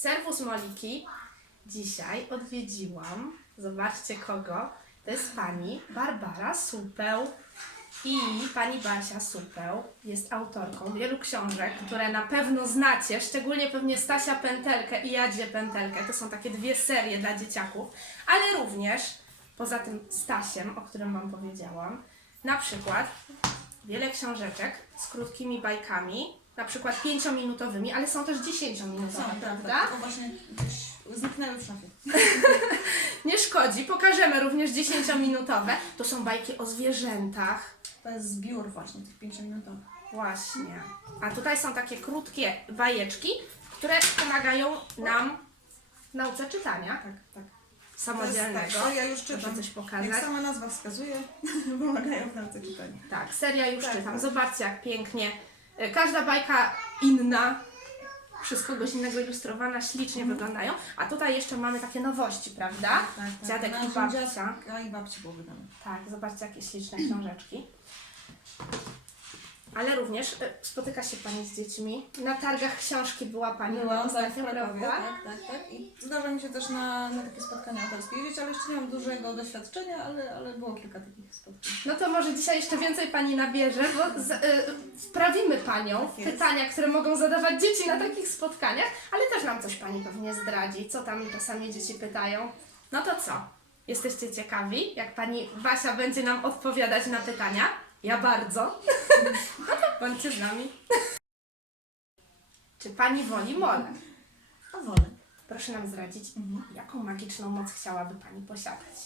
Serwus Moliki. Dzisiaj odwiedziłam, zobaczcie kogo. To jest pani Barbara Supeł. I pani Basia Supeł jest autorką wielu książek, które na pewno znacie, szczególnie pewnie Stasia Pętelkę i Jadzie Pętelkę. To są takie dwie serie dla dzieciaków, ale również poza tym Stasiem, o którym Wam powiedziałam, na przykład wiele książeczek z krótkimi bajkami, na przykład pięciominutowymi, ale są też dziesięciominutowe, Są, tak, prawda? tak. Tylko właśnie gdzieś zniknęły w szafie. Nie szkodzi, pokażemy również dziesięciominutowe. To są bajki o zwierzętach. To jest zbiór właśnie tych pięciominutowych. Właśnie. A tutaj są takie krótkie bajeczki, które pomagają nam w nauce czytania Tak, tak. samodzielnego. To ja już Proszę czytam. coś pokazać. Jak sama nazwa wskazuje, pomagają w nauce czytania. Tak, seria już Tak, czytam. tak. Zobaczcie jak pięknie. Y, Każda bajka inna, przez kogoś innego ilustrowana, ślicznie wyglądają. A tutaj jeszcze mamy takie nowości, prawda? tak. Dziadek i babcia. dziadka i babci było wydane. Tak, zobaczcie jakie śliczne książeczki. Ale również y, spotyka się Pani z dziećmi. Na targach książki była Pani Byłam tak, w ostatnio, Krakowie, prawda? tak, tak, tak. I zdarza mi się też na, na takie spotkania autorskie jeździć, ale jeszcze nie mam dużego doświadczenia, ale, ale było kilka takich spotkań. No to może dzisiaj jeszcze więcej Pani nabierze, bo z, y, wprawimy Panią w Jest. pytania, które mogą zadawać dzieci na takich spotkaniach, ale też nam coś Pani pewnie zdradzi, co tam czasami dzieci pytają. No to co? Jesteście ciekawi, jak Pani Basia będzie nam odpowiadać na pytania? Ja bardzo. Bądźcie z nami. Czy Pani woli mole? A wolę. Proszę nam zdradzić, Mhm. jaką magiczną moc chciałaby Pani posiadać?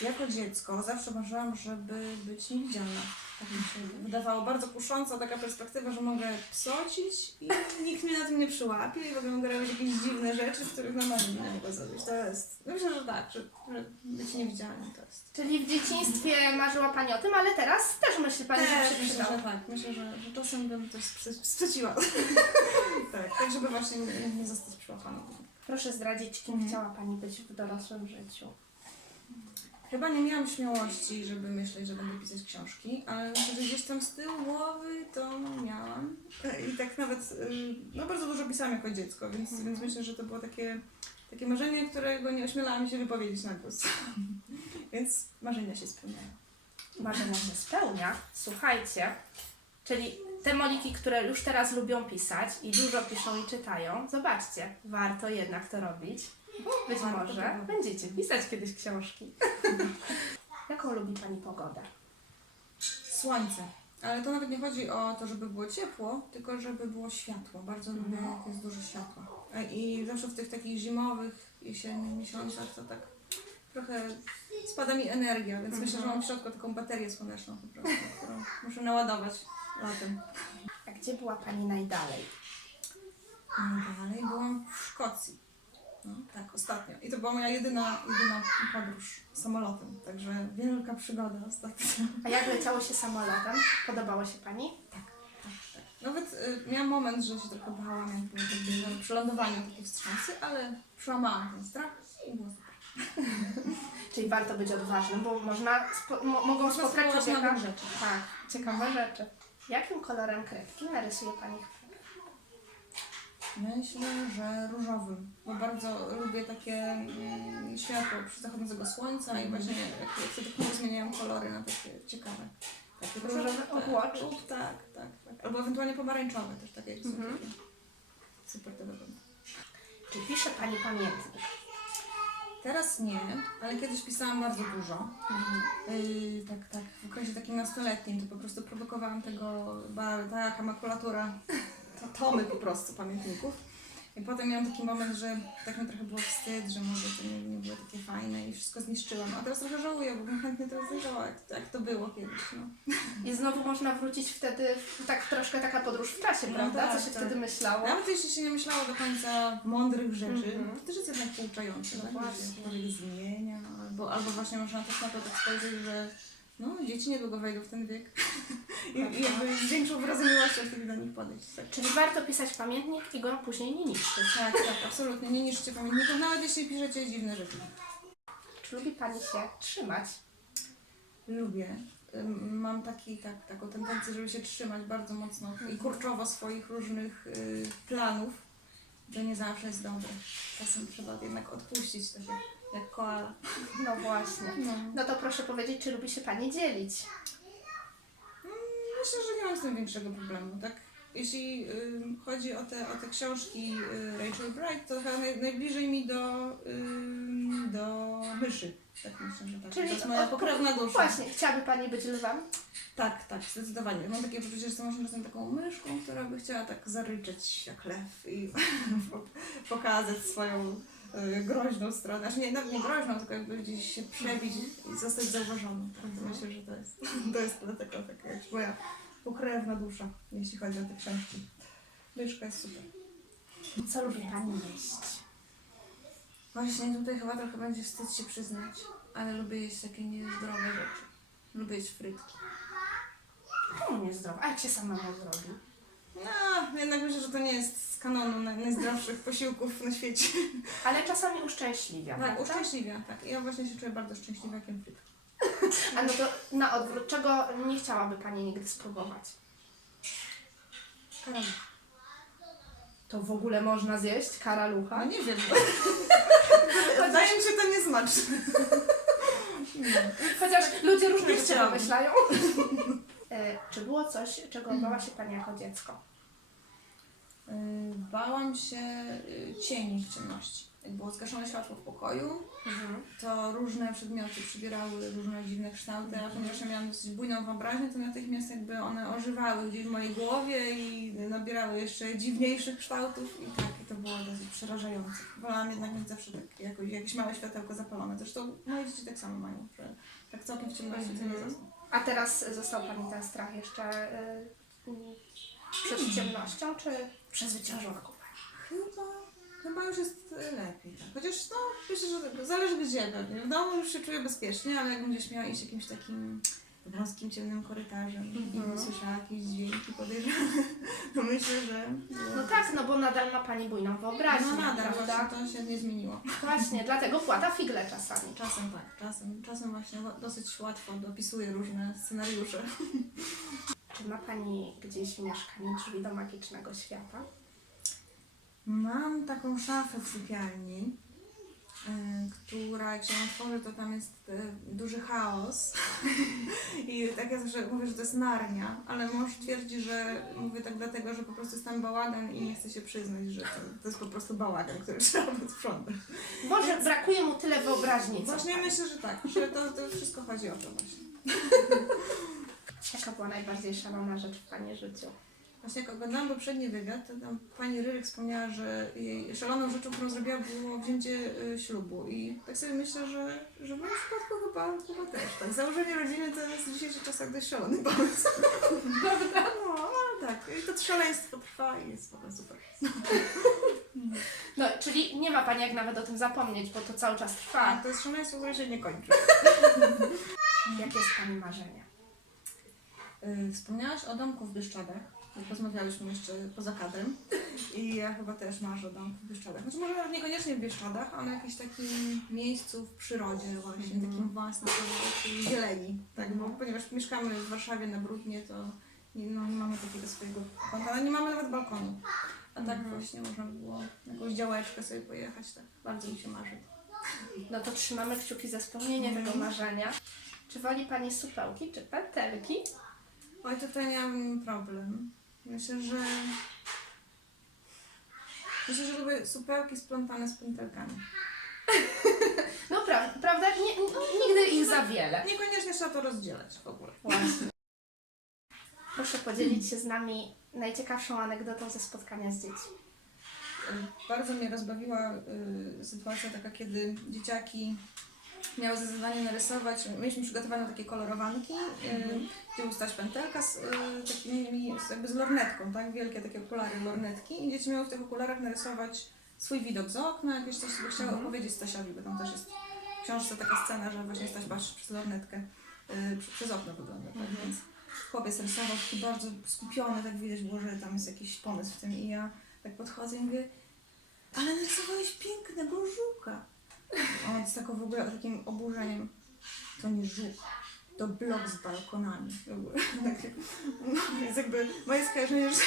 Jako dziecko zawsze marzyłam, żeby być niewidzialna. Tak mi się wydawało bardzo kusząca taka perspektywa, że mogę psocić i nikt mnie na tym nie przyłapie i w ogóle mogę robić jakieś dziwne rzeczy, których normalnie nie mogę zrobić. To jest, no myślę, że tak, że, że być niewidzialnym to jest. Czyli w dzieciństwie marzyła Pani o tym, ale teraz też myśli Pani, że się myślę, że tak. Myślę, że, że czasem bym też sprzeciła. tak, tak, żeby właśnie nie, nie zostać przyłapaną. Proszę zdradzić, kim Mhm. chciała Pani być w dorosłym życiu. Chyba nie miałam śmiałości, żeby myśleć, że będę pisać książki, ale myślę, że gdzieś tam z tyłu głowy to miałam. I tak nawet, y, no bardzo dużo pisałam jako dziecko, więc, więc myślę, że to było takie, takie marzenie, którego nie ośmielałam się wypowiedzieć na głos. więc marzenia się spełniają. Marzenia się spełnia. Słuchajcie, czyli te moliki, które już teraz lubią pisać i dużo piszą i czytają, zobaczcie, warto jednak to robić. Być Warto może będziecie pisać kiedyś książki. Jaką lubi Pani pogodę? Słońce. Ale to nawet nie chodzi o to, żeby było ciepło, tylko żeby było światło. Bardzo lubię, jak jest dużo światła. E, I zawsze w tych takich zimowych, jesiennych miesiącach to tak trochę spada mi energia, więc myślę, że mam w środku taką baterię słoneczną po prostu, którą muszę naładować latem. A gdzie była Pani najdalej? No i dalej byłam w Szkocji. No, tak, ostatnio. I to była moja jedyna, jedyna podróż samolotem, także wielka przygoda ostatnio. A jak leciało się samolotem? Podobało się Pani? Tak, tak. Nawet y, miałam moment, że się trochę bałam, jak było takie, no, przy lądowaniu takie wstrząsy, ale przełamałam ten strach i było super. Czyli warto być odważnym, bo można spo, mo, mogą spotkać człowieka. rzeczy. Tak, ciekawe rzeczy. Jakim kolorem kredki narysuje Pani? Myślę, że różowym, bo bardzo lubię takie mm, światło przy zachodzącego słońca i właśnie jak, jak tak zmieniają kolory na takie ciekawe. Takie Różowe tak, obłoczki. lub Tak, tak, tak. Albo ewentualnie pomarańczowe też takie są Mhm. takie. Super to wygląda. Czy pisze Pani pamiętnik? Teraz nie, ale kiedyś pisałam bardzo dużo. Yy, tak, tak, w okresie takim nastoletnim to po prostu produkowałam tego, ba- taka makulatura, tomy po prostu pamiętników. I potem miałam taki moment, że tak mi trochę było wstyd, że może to nie, nie było takie fajne i wszystko zniszczyłam. A teraz trochę żałuję, bo bym chętnie teraz zajrzała, jak, jak to było kiedyś. No. I znowu można wrócić wtedy, w- tak troszkę taka podróż w czasie, No prawda? tak, Co się tak. wtedy myślało? Nawet jeśli się nie myślało do końca mądrych rzeczy, Mhm. to też jest jednak pouczające, No tak? właśnie. Że się człowiek zmienia, albo, albo właśnie można też na to tak spojrzeć, że no, dzieci niedługo wejdą w ten wiek i, i jakby z większą wyrozumiałością wtedy do nich podejść. Tak. Czyli warto pisać pamiętnik i go później nie niszczyć. Tak, tak, absolutnie. Nie niszczcie pamiętników, nawet jeśli piszecie dziwne rzeczy. Czy lubi Pani się trzymać? Lubię. Mam taki, tak, taką tendencję, żeby się trzymać bardzo mocno i kurczowo swoich różnych y, planów. to nie zawsze jest dobre. Czasem trzeba jednak odpuścić, tak koala. No właśnie. No. No to proszę powiedzieć, czy lubi się Pani dzielić? Myślę, że nie mam z tym większego problemu, tak? Jeśli y, chodzi o te, o te książki y, Rachel Bright, to chyba naj, najbliżej mi do, y, do myszy. Tak myślę, że tak. to jest moja pokrewna dusza. Właśnie, chciałaby Pani być lwem? Tak, tak, zdecydowanie. Mam takie poczucie, że jestem może czasem taką myszką, która by chciała tak zaryczeć jak lew i pokazać swoją groźną stronę. Znaczy nie, nawet nie groźną, tylko jakby gdzieś się przebić i zostać zauważoną. To myślę, że to jest, to jest dlatego taka jak moja pokrewna dusza, jeśli chodzi o te książki. Myszka jest super. Co lubi Pani jeść? Właśnie tutaj chyba trochę będzie wstyd się przyznać, ale lubię jeść takie niezdrowe rzeczy. Lubię jeść frytki. Czemu nie zdrowo? A jak się samemu zrobi? No, jednak myślę, że to nie jest z kanonu naj- najzdrowszych posiłków na świecie. Ale czasami uszczęśliwia, Tak, prawda? uszczęśliwia, tak. Ja właśnie się czuję bardzo szczęśliwa, jak jem frytki. A no to na odwrót, czego nie chciałaby Pani nigdy spróbować? Karaluch. To w ogóle można zjeść karalucha? nie wiem. Wydaje mi się to niesmaczne. Chociaż ludzie różnie Nie rzeczy chciałam. wymyślają. E, Czy było coś, czego bała się Pani jako dziecko? Yy, Bałam się yy, cieni w ciemności. Jak było zgaszone światło w pokoju, to różne przedmioty przybierały różne dziwne kształty, a ponieważ ja miałam dosyć bujną wyobraźnię, to natychmiast jakby one ożywały gdzieś w mojej głowie i nabierały jeszcze dziwniejszych kształtów i tak, i to było dosyć przerażające. Wolałam jednak mieć zawsze tak, jakoś, jakieś małe światełko zapalone. Zresztą moje dzieci tak samo mają, że tak całkiem w ciemności to nie Mhm. zasną. A teraz został Pani ten strach jeszcze y, y, przed ciemnością, czy przezwyciężona Pani? Chyba, chyba już jest e, lepiej. Tak. Chociaż no, myślę, że tak, zależy gdzie pewnie. W domu już się czuję bezpiecznie, ale jakbym gdzieś miała iść jakimś takim wąskim, ciemnym korytarzem Mhm. i usłyszała jakieś dźwięki podejrzane, to myślę, że... No tak, no bo nadal ma Pani bujną wyobraźnię, No nadal prawda? właśnie to się nie zmieniło. Właśnie, dlatego płata figle czasami. Czasem tak, czasem, czasem właśnie ła- dosyć łatwo dopisuję różne scenariusze. Czy ma Pani gdzieś w mieszkaniu drzwi do magicznego świata? Mam taką szafę w sypialni, która jak się otworzy, to tam jest y, duży chaos. I tak ja zawsze mówię, że to jest narnia, ale mąż twierdzi, że mówię tak dlatego, że po prostu jest tam bałagan i nie chce się przyznać, że to, to jest po prostu bałagan, który trzeba posprzątać. Może brakuje mu tyle wyobraźni, Właśnie pani. myślę, że tak, że to, to wszystko chodzi o to właśnie. Jaka była najbardziej szalona rzecz w Pani życiu? Właśnie jak oglądałam poprzedni wywiad, to tam pani Ryryk wspomniała, że jej szaloną rzeczą, którą zrobiła, było wzięcie y, ślubu. I tak sobie myślę, że, że w moim przypadku chyba, chyba też. Tak, założenie rodziny to jest w dzisiejszych czasach dość szalony pomysł. Prawda? No, ale tak. I to szaleństwo trwa i jest spoko, super. No, czyli nie ma Pani jak nawet o tym zapomnieć, bo to cały czas A, trwa. to jest szaleństwo, które się nie kończy. Jakie jest Pani marzenie? Y, Wspomniałaś o domku w Bieszczadach. Rozmawialiśmy jeszcze poza kadrem i ja chyba też marzę o domku w Bieszczadach. Znaczy może nawet niekoniecznie w Bieszczadach, ale jakimś takim miejscu w przyrodzie właśnie, Mhm. takim własnym, takiej zieleni. Tak, bo ponieważ mieszkamy w Warszawie na Brudnie, to nie, no, nie mamy takiego swojego ale nie mamy nawet balkonu. A tak Mhm. właśnie można by było na jakąś działeczkę sobie pojechać, tak bardzo mi się marzy. No to trzymamy kciuki za spełnienie Mhm. tego marzenia. Czy woli Pani supełki czy pętelki? Oj, tutaj miałam problem. Myślę, że... Myślę, że lubię supełki splątane z pętelkami. No pra- prawda? Nie, nigdy ich za wiele. Niekoniecznie trzeba to rozdzielać w ogóle. Właśnie. Proszę podzielić się z nami najciekawszą anegdotą ze spotkania z dziećmi. Bardzo mnie rozbawiła y, sytuacja taka, kiedy dzieciaki miały za zadanie narysować, mieliśmy przygotowane takie kolorowanki, y, gdzie była stać pętelka z y, takimi, jakby z lornetką, tak? Wielkie takie okulary lornetki i dzieci miały w tych okularach narysować swój widok z okna, jakieś coś sobie chciały Mhm. opowiedzieć Stasiowi, bo tam też jest w książce taka scena, że właśnie Staś patrzy przez lornetkę, y, przez okno wygląda, tak? Mhm. Więc chłopiec rysował taki bardzo skupiony, tak widać było, że tam jest jakiś pomysł w tym i ja tak podchodzę i mówię, ale narysowałeś pięknego żuka. On z taką w ogóle takim oburzeniem, to nie żuk, to blok z balkonami. w ogóle. Takie, no, więc jakby moje skojarzenie, że,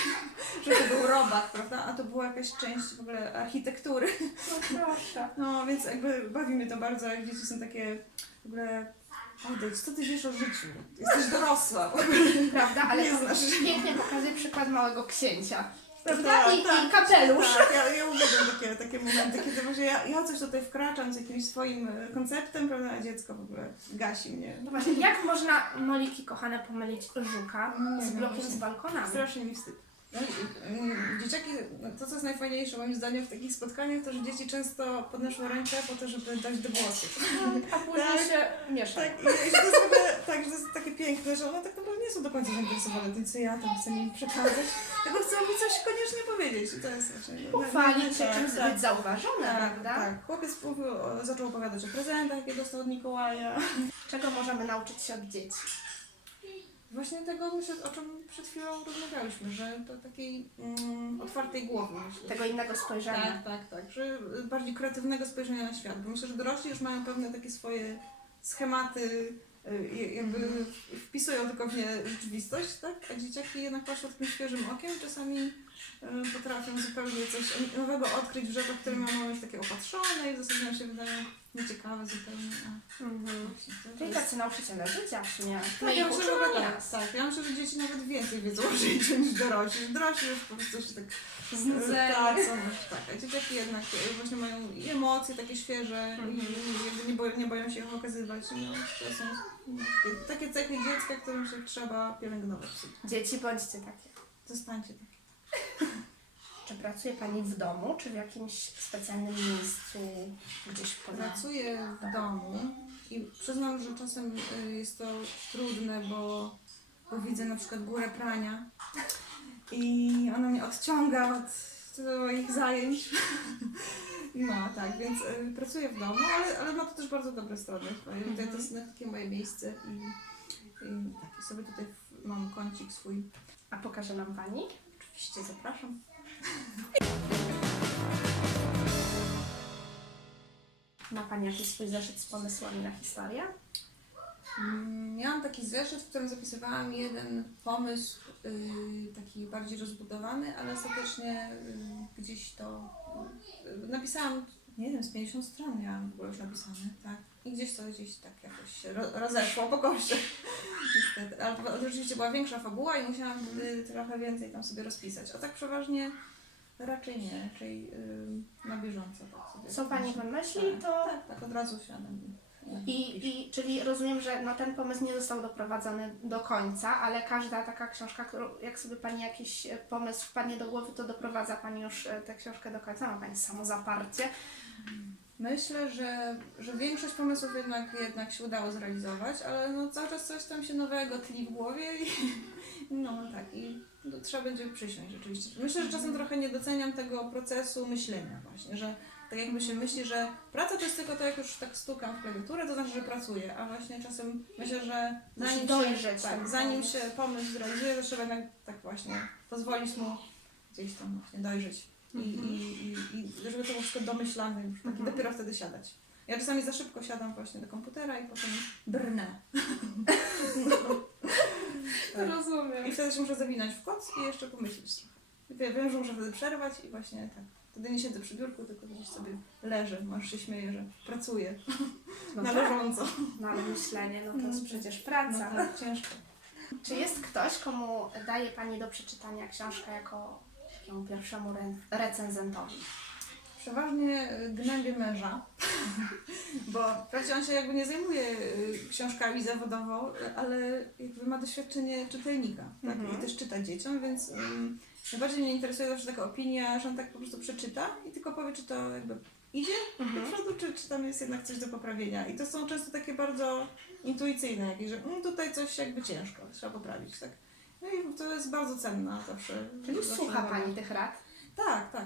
że to był robak, prawda? A to była jakaś część w ogóle architektury. No proszę. No więc jakby bawi mnie to bardzo, jak dzieci są takie w ogóle Odejdź, co ty wiesz o życiu? Jesteś dorosła. Prawda? Ale Nie znasz. pięknie pokazuje przykład małego księcia. Prawda? Tak, I, tak, I kapelusz. Tak, ja, ja uwielbiam takie, takie momenty, kiedy właśnie ja, ja coś tutaj wkraczam z jakimś swoim e, konceptem, prawda, a dziecko w ogóle gasi mnie. No właśnie, jak można Moliki kochane pomylić żuka Nie z blokiem z balkonami? Strasznie mi wstyd. No, i, mm, dzieciaki, no, to co jest najfajniejsze moim zdaniem w takich spotkaniach, to że dzieci często podnoszą rękę po to, żeby dać do głosu. A później Tak. się miesza. Tak, i, to jest w ogóle, tak, że to jest takie piękne, że one tak naprawdę nie są do końca zainteresowane tym, co ja tam chcę im przekazać, tylko chcą mi coś koniecznie powiedzieć. I to jest właśnie... Pochwalić się czymś tak. być zauważone, Tak, prawda? tak. Chłopiec zaczął opowiadać o prezentach, jakie dostał od Mikołaja. Czego możemy nauczyć się od dzieci? Właśnie tego, myślę, o czym przed chwilą rozmawialiśmy, że to takiej mm, otwartej głowy, myślę. Tego innego spojrzenia. Tak, tak, tak. Że y, bardziej kreatywnego spojrzenia na świat. Bo myślę, że dorośli już mają pewne takie swoje schematy, y, jakby wpisują tylko w nie rzeczywistość, tak? A dzieciaki jednak patrzą takim świeżym okiem, czasami y, potrafią zupełnie coś nowego odkryć w rzeczach, które mamy już takie opatrzone i w zasadzie nam się wydają nieciekawe zupełnie. A Mhm. właśnie, to, to Czyli jest... tacy nauczyciele życia w sumie. No Tak, i ja myślę, że tak, tak. Ja myślę, że dzieci nawet więcej wiedzą o życiu niż dorośli. Dorośli już po prostu się tak Znudzeni. tak, są już tak. A dzieciaki jednak e, właśnie mają i emocje takie świeże i i jakby nie, boją, nie boją się ich okazywać. No, to są no, takie, takie cechy dziecka, którym się trzeba pielęgnować. Dzieci bądźcie takie. Zostańcie tak. Czy pracuje Pani w domu, czy w jakimś specjalnym miejscu gdzieś poza? Pracuję w domu i przyznam, że czasem y, jest to trudne, bo, bo widzę na przykład górę prania i ona mnie odciąga od moich zajęć. No tak, więc y, pracuję w domu, ale, ale ma to też bardzo dobre strony. Tutaj to jest takie moje miejsce i, i, tak, i sobie tutaj w- mam kącik swój. A pokaże nam Pani? Oczywiście zapraszam. Ma Pani jakiś swój zeszyt z pomysłami na historię? Mm, Miałam taki zeszyt, w którym zapisywałam jeden pomysł, y, taki bardziej rozbudowany, ale ostatecznie y, gdzieś to y, napisałam, nie wiem, z 50 stron miałam w ogóle już napisane, tak. I gdzieś to gdzieś tak jakoś się ro, rozeszło po koście. Niestety. Ale to oczywiście była większa fabuła i musiałam trochę więcej tam sobie rozpisać. A tak przeważnie raczej nie, raczej y, na bieżąco. Tak sobie Co Pani wymyśli, Tak, to... tak, tak, od razu siadam. I, I czyli rozumiem, że no, ten pomysł nie został doprowadzony do końca, ale każda taka książka, którą, jak sobie Pani jakiś e, pomysł wpadnie do głowy, to doprowadza Pani już e, tę książkę do końca. Ma Pani samozaparcie. Myślę, że, że większość pomysłów jednak, jednak się udało zrealizować, ale no cały czas coś tam się nowego tli w głowie i no tak, i no, trzeba będzie przysiąść rzeczywiście. Myślę, że czasem trochę nie doceniam tego procesu myślenia właśnie, że tak jakby się myśli, że praca to jest tylko to, jak już tak stukam w klawiaturę, to znaczy, że pracuję, a właśnie czasem myślę, że zanim dojrzeć się, tak, zanim się pomysł zrealizuje, to trzeba jednak tak właśnie pozwolić mu gdzieś tam właśnie dojrzeć. I, i, i, I żeby to było wszystko domyślane już, tak, i Mhm. dopiero wtedy siadać. Ja czasami za szybko siadam właśnie do komputera i potem brnę. Tak. Rozumiem. I wtedy się muszę zawinąć w koc i jeszcze pomyśleć. I Wiem, że muszę wtedy przerwać i właśnie tak. Wtedy nie siedzę przy biurku, tylko gdzieś sobie leżę. Mąż się śmieje, że pracuję No na tak. leżąco. No ale myślenie, no to jest No, przecież No praca. tak, ciężko. Czy jest ktoś, komu daje Pani do przeczytania książkę jako takiemu pierwszemu re- recenzentowi? Przeważnie y, gnębię męża, bo wprawdzie on się jakby nie zajmuje y, książkami zawodowo, ale jakby ma doświadczenie czytelnika tak? Mhm. i też czyta dzieciom, więc um, najbardziej mnie interesuje zawsze taka opinia, że on tak po prostu przeczyta i tylko powie, czy to jakby idzie Mhm. do przodu, czy, czy tam jest jednak coś do poprawienia. I to są często takie bardzo intuicyjne, jakieś, że mm, tutaj coś jakby ciężko, trzeba poprawić, tak. No i to jest bardzo cenna zawsze. Czyli słucha. Pani tych rad? Tak, tak.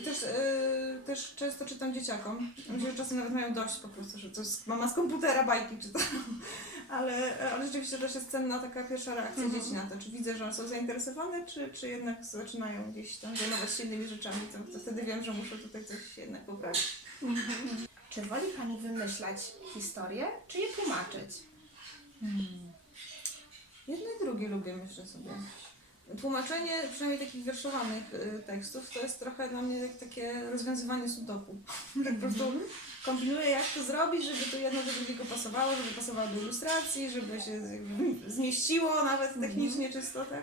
I też, yy, też często czytam dzieciakom. Myślę, że czasem nawet mają dość po prostu, że to jest mama z komputera bajki czyta. Ale, ale rzeczywiście też jest cenna taka pierwsza reakcja Mhm. dzieci na to, czy widzę, że one są zainteresowane, czy, czy jednak zaczynają gdzieś tam zajmować się innymi rzeczami, to, to wtedy wiem, że muszę tutaj coś jednak poprawić. Czy woli Pani wymyślać historię, czy je tłumaczyć? Hmm. Jedno i drugie lubię, myślę sobie. Tłumaczenie przynajmniej takich wierszowanych y, tekstów to jest trochę dla mnie jak takie rozwiązywanie sudoku. tak po prostu kombinuję jak to zrobić, żeby to jedno do drugiego pasowało, żeby pasowało do ilustracji, żeby się jakby zmieściło nawet technicznie czysto, tak?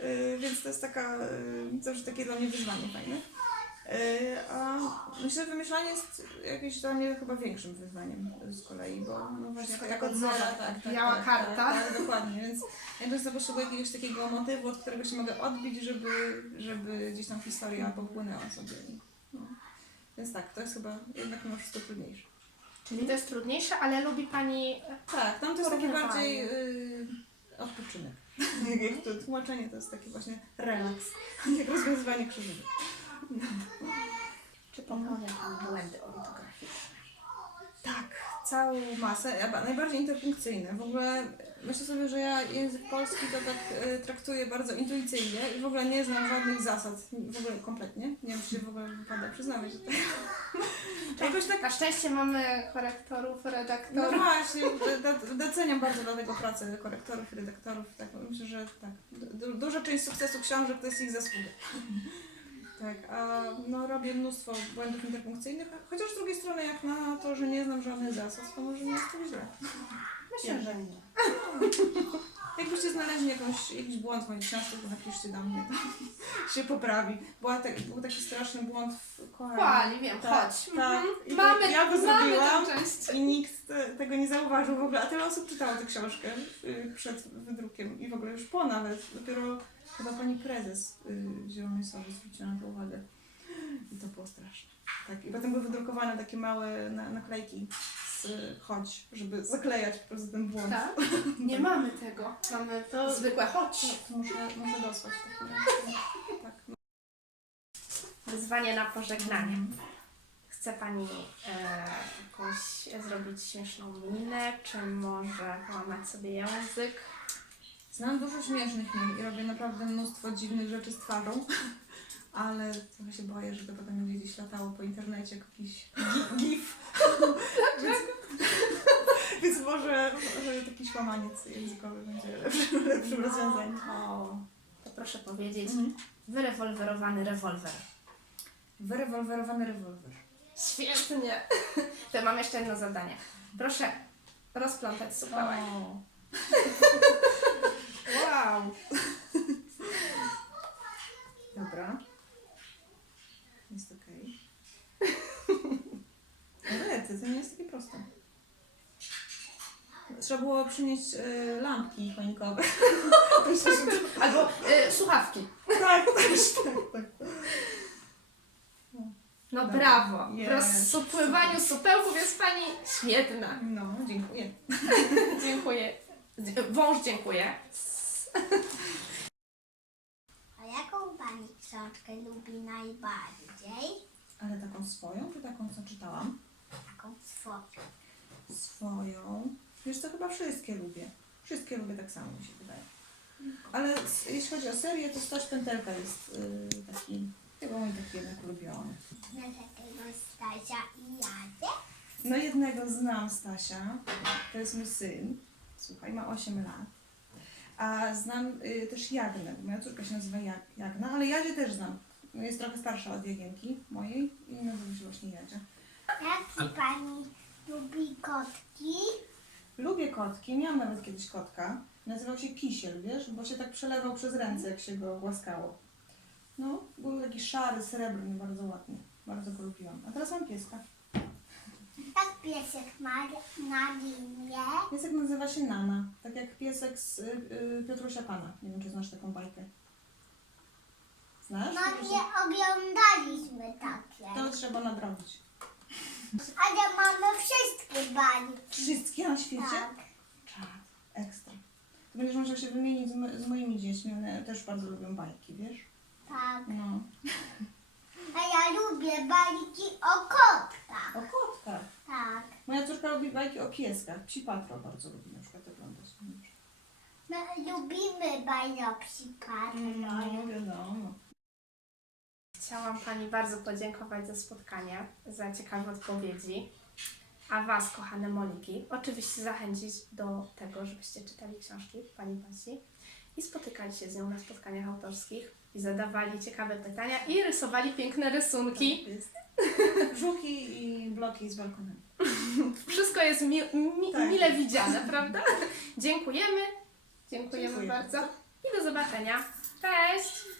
Y, więc to jest taka, y, zawsze takie dla mnie wyzwanie fajne. Y, A myślę, że wymyślanie jest jakimś dla mnie chyba większym wyzwaniem z kolei, bo no właśnie Wszystko jak od zera, tak, tak, biała tak, karta. Tak, tak, dokładnie, więc ja często potrzebuję jakiegoś takiego motywu, od którego się mogę odbić, żeby, żeby gdzieś tam historia popłynęła sobie. No. Więc tak, to jest chyba jednak mimo wszystko trudniejsze. Czyli to jest trudniejsze, ale lubi Pani... e, Tak, tam to jest taki Porównywanie. bardziej y, odpoczynek. Jak to tłumaczenie to jest taki właśnie relaks, jak rozwiązywanie krzyżówek. Czy popełnia Pan błędy ortograficzne? Tak, całą masę, a najbardziej interpunkcyjne. W ogóle myślę sobie, że ja język polski to tak y, traktuję bardzo intuicyjnie i w ogóle nie znam żadnych zasad, w ogóle kompletnie. Nie wiem, czy się w ogóle wypada przyznawać. do tego. Jakoś tak Na szczęście mamy korektorów, No redaktorów. właśnie, d- d- doceniam bardzo dlatego pracę korektorów i redaktorów. Tak, myślę, że tak. Du- duża część sukcesu książek to jest ich zasługa. Tak, a no, robię mnóstwo błędów interpunkcyjnych, chociaż z drugiej strony jak na to, że nie znam żadnych zasad, to może nie jest źle. Myślę, że nie. Jakbyście znaleźli jakąś, jakiś błąd w mojej książce, to napiszcie do mnie, to się poprawi. Była tak, był taki straszny błąd w kochaniu. Chwali, wiem, Tak, chodź. tak. Mhm. I Mamy, ja go mamy zrobiłam. część. I nikt te, tego nie zauważył w ogóle, a tyle osób czytało tę książkę y, przed wydrukiem i w ogóle już po nawet. Dopiero chyba pani prezes y, Zielonej Sowy zwróciła na to uwagę. I to było straszne. Tak, i potem były wydrukowane takie małe na, naklejki z y, chodź, żeby zaklejać po prostu ten błąd. Tak? Nie mamy tego. Mamy to zwykłe chodź. To muszę, muszę dosłać w takim razie. Tak. Wyzwanie na pożegnanie. Chce Pani e, jakąś zrobić śmieszną minę, czy może połamać sobie język? Znam dużo śmiesznych min i robię naprawdę mnóstwo dziwnych rzeczy z twarzą, ale trochę się boję, że to potem będzie gdzieś latało po internecie jak jakiś gi- gif. więc, więc może, taki łamaniec językowy będzie lepszym, lepszym rozwiązaniem. To, to proszę powiedzieć, Mhm. wyrewolwerowany rewolwer. Wyrewolwerowany rewolwer. Świetnie. To mam jeszcze jedno zadanie. Proszę rozplątać supełek. O. Wow. Dobra. Jest okej. Ale ty, to nie jest takie proste. Trzeba było przynieść y, lampki choinkowe. Albo y, słuchawki. tak, też, tak, tak. No Dobra. brawo. W Jest. rozsupływaniu supełków jest Pani świetna. No, dziękuję. Dziękuję. Wąż dziękuję. A jaką pani książkę lubi najbardziej? Ale taką swoją, czy taką, co czytałam? Taką swoją. Swoją. Wiesz co, chyba wszystkie lubię. Wszystkie lubię tak samo, mi się wydaje. Ale s- jeśli chodzi o serię, to Staś Pętelka jest y, taki, chyba mój taki jednak ulubiony. Na takiego Stasia i Jadę? No jednego znam Stasia, to jest mój syn, słuchaj, ma 8 lat. A znam y, też Jagnę, bo moja córka się nazywa Jag, Jagna, ale Jadzie też znam. No, Jest trochę starsza od Jagienki mojej i nazywa się właśnie Jadzia. Jakie pani lubi kotki? Lubię kotki, miałam nawet kiedyś kotka. Nazywał się Kisiel, wiesz, bo się tak przelewał przez ręce, jak się go głaskało. No, był taki szary, srebrny, bardzo ładny. Bardzo go lubiłam. A teraz mam pieska. Jak piesek ma na imię? Piesek nazywa się Nana, tak jak piesek z y, y, Piotrusia Pana. Nie wiem, czy znasz taką bajkę. Znasz? No Piotrusia? nie oglądaliśmy takie. To trzeba nadrobić. Mamy wszystkie bajki. Wszystkie na świecie? Tak. Czad, ekstra. To będziesz musiał się wymienić z, mo- z moimi dziećmi, one też bardzo lubią bajki, wiesz? Tak. No. A ja lubię bajki o kotkach. O kotkach. Tak. Moja córka lubi bajki o pieskach. Psi Patrol bardzo lubi na przykład oglądać. My lubimy bajopsi No, wiadomo. Chciałam Pani bardzo podziękować za spotkanie, za ciekawe odpowiedzi. A Was, kochane Moniki, oczywiście zachęcić do tego, żebyście czytali książki Pani Basi i spotykali się z nią na spotkaniach autorskich i zadawali ciekawe pytania i rysowali piękne rysunki. Jest. Żuki i bloki z balkonem. Wszystko jest mi, mi, Tak. mile widziane, prawda? Dziękujemy. Dziękujemy Dziękuję bardzo. I do zobaczenia. Cześć!